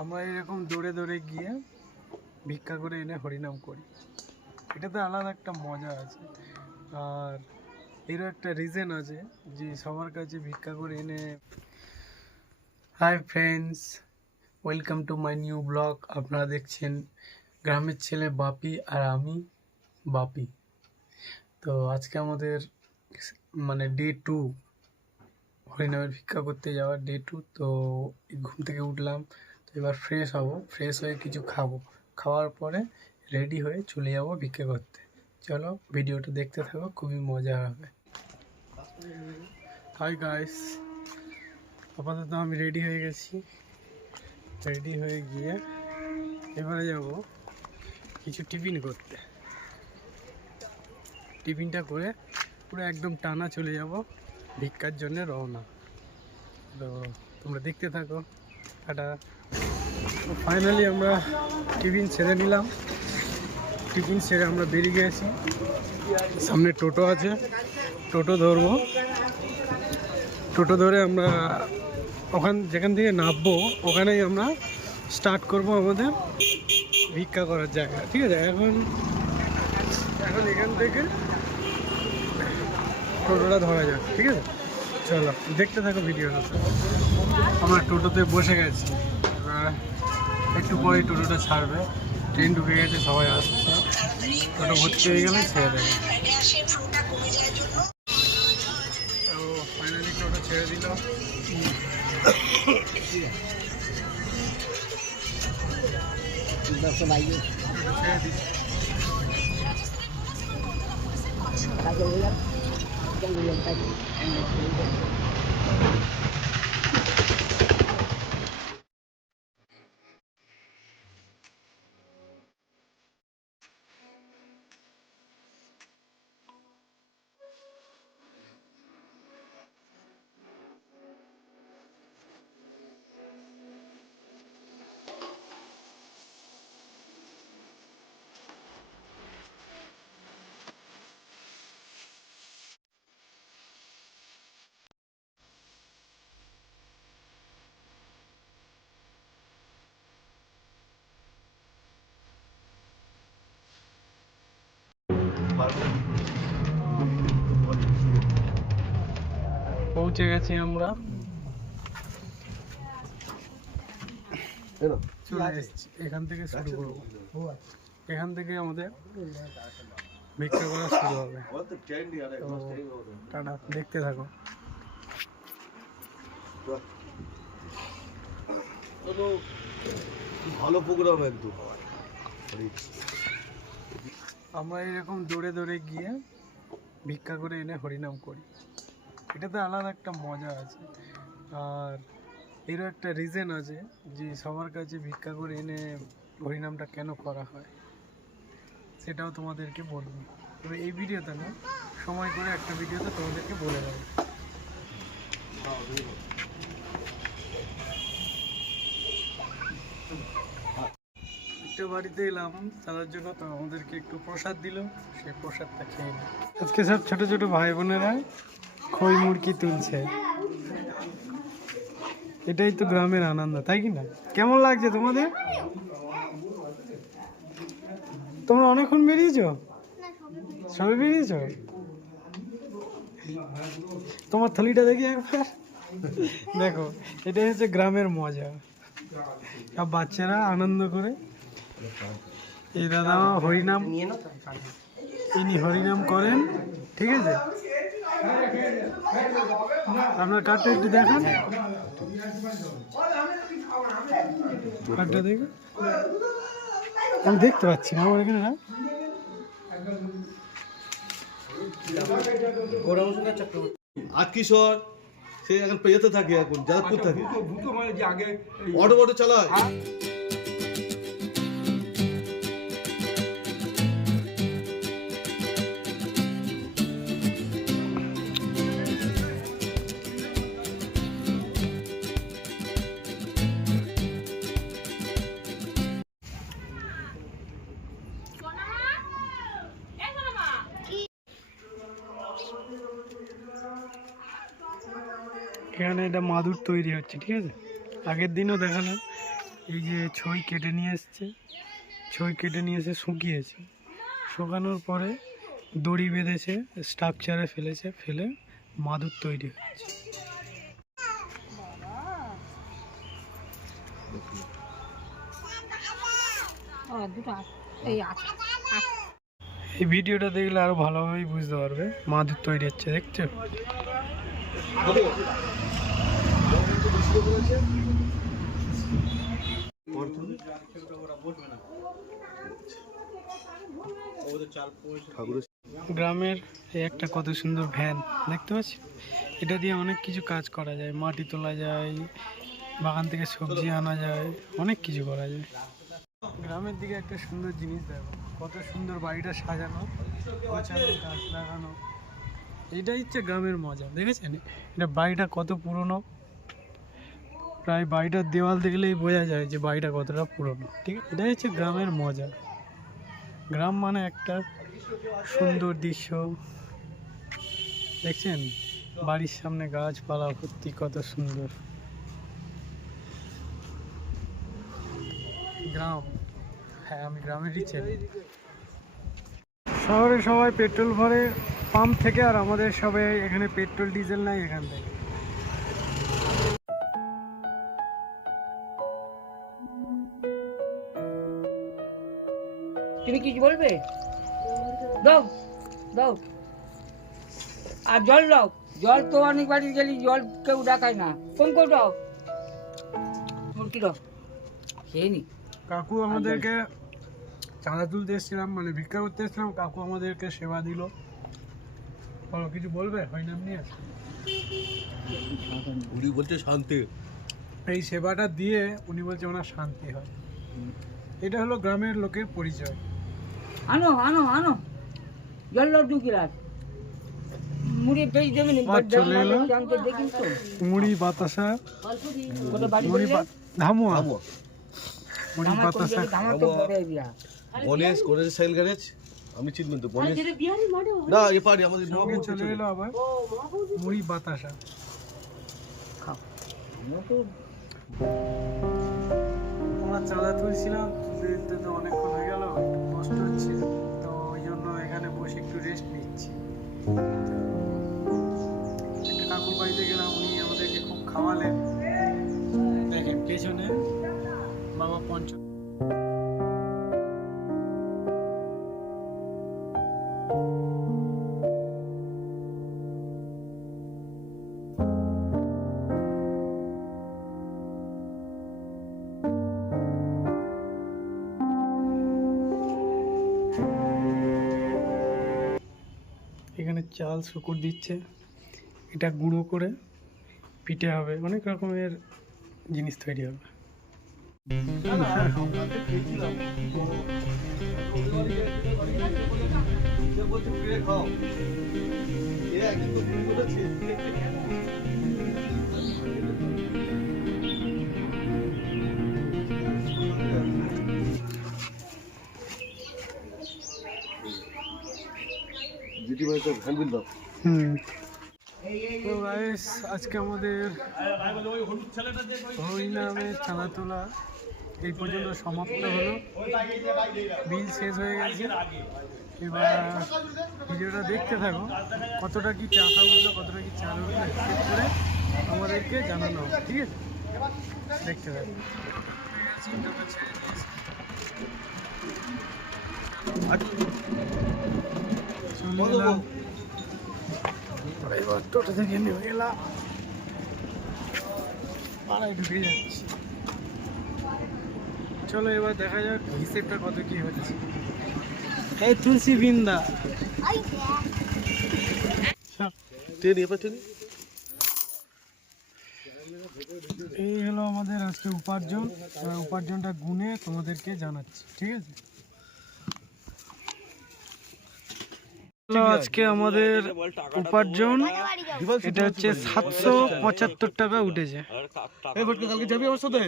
আমরা এরকম দৌড়ে দৌড়ে গিয়ে ভিক্ষা করে এনে হরিনাম করি। এটাতে আলাদা একটা মজা আছে, আর এরও একটা রিজন আছে যে সবার কাছে ভিক্ষা করে এনে। Hi friends, welcome to my new blog. আপনারা দেখছেন গ্রামের ছেলে বাপি আর আমি বাপি। তো আজকে আমাদের ডে 2, হরিনামের ভিক্ষা করতে যাওয়ার ডে 2। তো ঘুম থেকে উঠলাম, তো এবার ফ্রেশ হব, ফ্রেশ হয়ে কিছু খাবো, খাওয়ার পরে রেডি হয়ে চলে যাব ভিক্ষা করতে। চলো ভিডিওটা দেখতে থাকো, খুবই মজা হবে। হাই গাইস, আপাতত আমি রেডি হয়ে গেছি। রেডি হয়ে গিয়ে এবারে যাব কিছু টিফিন করতে। টিফিনটা করে পুরো একদম টানা চলে যাব ভিক্ষার জন্য রওনা। তো তোমরা দেখতে থাকো। টাটা। তো ফাইনালি আমরা টিফিন ছেড়ে নিলাম। টিফিন ছেড়ে আমরা বেরিয়ে গেছি। সামনে টোটো আছে, টোটো ধরবো। টোটো ধরে আমরা যেখান থেকে নামবো ওখানেই আমরা স্টার্ট করব আমাদের ভিক্ষা করার জায়গা। ঠিক আছে, এখন এখান থেকে টোটোটা ধরা যাক। ঠিক আছে, চলো দেখতে থাকো ভিডিওটা। আমরা টোটোতে বসে গেছি, এবার একটু পরে টোটোটা ছাড়বে। ট্রেন ঢুকে গেছে, সবাই আসছে। টোটো ভর্তি হয়ে গেলে ছেড়ে দেবে। তো ফাইনালি টোটো ছেড়ে দিল। ছেড়ে দিল। পৌঁছে গেছি আমরা, চলে এসেছি। এখান থেকে শুরু করবো, এখান থেকে আমাদের ভিক্ষা করা শুরু হবে। টাটা, দেখতে থাকো। ভালো প্রোগ্রাম একদম। আমরা এরকম দৌড়ে দৌড়ে গিয়ে ভিক্ষা করে এনে হরিনাম করি। এটাতে আলাদা একটা মজা আছে, আর এরও একটা রিজন আছে যে সবার কাছে ভিক্ষা করে এনে হরিনামটা কেন করা হয়, সেটাও তোমাদেরকে বলবো। তবে এই ভিডিওতে না, সময় করে একটা ভিডিওতে তোমাদেরকে বলে দেবো। একটা বাড়িতে এলাম তাদের জন্য, তো আমাদেরকে একটু প্রসাদ দিল, সেই প্রসাদটা খেয়ে নিই। আজকে সব ছোট ছোট ভাই বোনেরা খই মুরগি তুলছে। এটাই তো গ্রামের আনন্দ, তাই কি না? কেমন লাগছে তোমাদের? তোমরা অনেকক্ষণ বেরিয়েছো? সবে বেরিয়েছো? তোমার থলিটা দেখি একবার। দেখো, এটাই হচ্ছে গ্রামের মজা। সব বাচ্চারা আনন্দ করে। এই দাদা হরিনাম, ইনি হরিনাম করেন। ঠিক আছে, আপনার কার্ডটা একটু দেখান। কার্ডটা দেখুন, আমি দেখতে পাচ্ছি না আমার এখানে। আজ কিশোর সে এখন পেয়েতে থাকে, এখন যাদবপুর থাকে, অটো চালায়। এখানে এটা মাদুর তৈরি হচ্ছে। ঠিক আছে, আগের দিনও দেখালাম এই যে ছই কেটে নিয়ে এসছে, ছই কেটে নিয়ে এসে শুকিয়েছে, শুকানোর পরে দড়ি বেঁধেছে, স্ট্রাকচারে ফেলেছে, ফেলে মাদুর তৈরি হচ্ছে। এই ভিডিওটা দেখলে আরো ভালোভাবেই বুঝতে পারবে মাদুর তৈরি হচ্ছে, দেখছো? গ্রামের এই একটা কত সুন্দর ভ্যান দেখতে পাচ্ছি, এটা দিয়ে অনেক কিছু কাজ করা যায়, মাটি তোলা যায়, বাগান থেকে সবজি আনা যায়, অনেক কিছু করা যায়। গ্রামের দিকে একটা সুন্দর জিনিস দেখো, কত সুন্দর বাড়িটা সাজানো, গোছানো, গাছ লাগানো, এইটাই হচ্ছে গ্রামের মজা। দেখেছেন এটা বাড়িটা কত পুরনো, প্রায় বাড়িটার দেওয়াল দেখলেই বোঝা যায় যে বাড়িটা কতটা পুরনো। ঠিক আছে, এটাই হচ্ছে গ্রামের মজা। গ্রাম মানে একটা সুন্দর দৃশ্য, দেখছেন বাড়ির সামনে গাছপালা ভর্তি, কত সুন্দর গ্রাম। হ্যাঁ, আমি গ্রামেরই ছেলে। শহরে সবাই পেট্রোল ভরে পাম্প থেকে, আর আমাদের সবাই এখানে পেট্রোল ডিজেল নাই এখান থেকে। তুমি কিছু বলবে? দাও দাও, আর জল দাও। জল তো অনেক বাড়ি গেলি জল কেউ দেখায় না, ফোন করে দাও। মুরগি দাও, খেয়ে নি। কাকু আমাদেরকে চাঁদা তুলতে এসেছিলাম, মানে ভিক্ষা করতে এসেছিলাম, কাকু আমাদেরকে সেবা দিল। বলো, কিছু বলবে হরিনাম নিয়ে? উনি বলছে শান্তি। এই সেবাটা দিয়ে উনি বলছে ওনার শান্তি হয়। এটা হলো গ্রামের লোকের পরিচয়। আনো আনো আনো, জল দাও 2 গ্লাস। মুড়ি পেয়ে দেবেন, চলে এলো দেখিস তো মুড়ি বাতাসা, ওটা বাড়ি মুড়ি বললে? ধামুয়া, মুড়ি আমার কোন বাতাসা। জায়গায় ধামা তো পড়ে দিয়া। গণেশ গণেশ সাইল গ্যারেজ, আমি চিনবেন তো গণেশ না, এ পারি আমাদের সঙ্গে চলে এলো আবার মুড়ি বাতাসা। আমরা চাঁদা তুলছিলাম, তুলতে তো অনেকক্ষণ হয়ে গেল, একটু কষ্ট হচ্ছে, তো ওই জন্য এখানে বসে একটু রেস্ট নিচ্ছি। একটা কাকুর বাড়িতে গেলাম, উনি আমাদেরকে খুব খাওয়ালেন। দেখেন পেছনে বাবা পঞ্চ। এখানে চাল শুকুর দিচ্ছে, এটা গুঁড়ো করে পিঠে হবে, অনেক রকমের জিনিস তৈরি হবে। তো গাইস, আজকে আমাদের হরিনামের চাঁদা তোলা এই পর্যন্ত সমাপ্ত হলো। বিল শেষ হয়ে গেছে, এবার ভিডিওটা দেখতে থাকো, কতটা কি টাকা উঠলো, কতটা কি চাল উঠলো, হিসেব করে আমাদেরকে জানানো হবে, ঠিক আছে? দেখতে থাকো। চলে এলাম, এবার টোটো থেকে নেমে গেলাম, পাড়ায় ঢুকে যাচ্ছি। চলো এবার দেখা যাক হিসেবটা কত কি হচ্ছে। এই তুলসী বিন্দা এই হলো আমাদের আজকে উপার্জন। উপার্জনটা গুনে তোমাদেরকে জানাচ্ছি, ঠিক আছে? আজকে আমাদের উপার্জন এটা হচ্ছে 775 টাকা উঠেছে। কালকে যাবি আমার সাথে?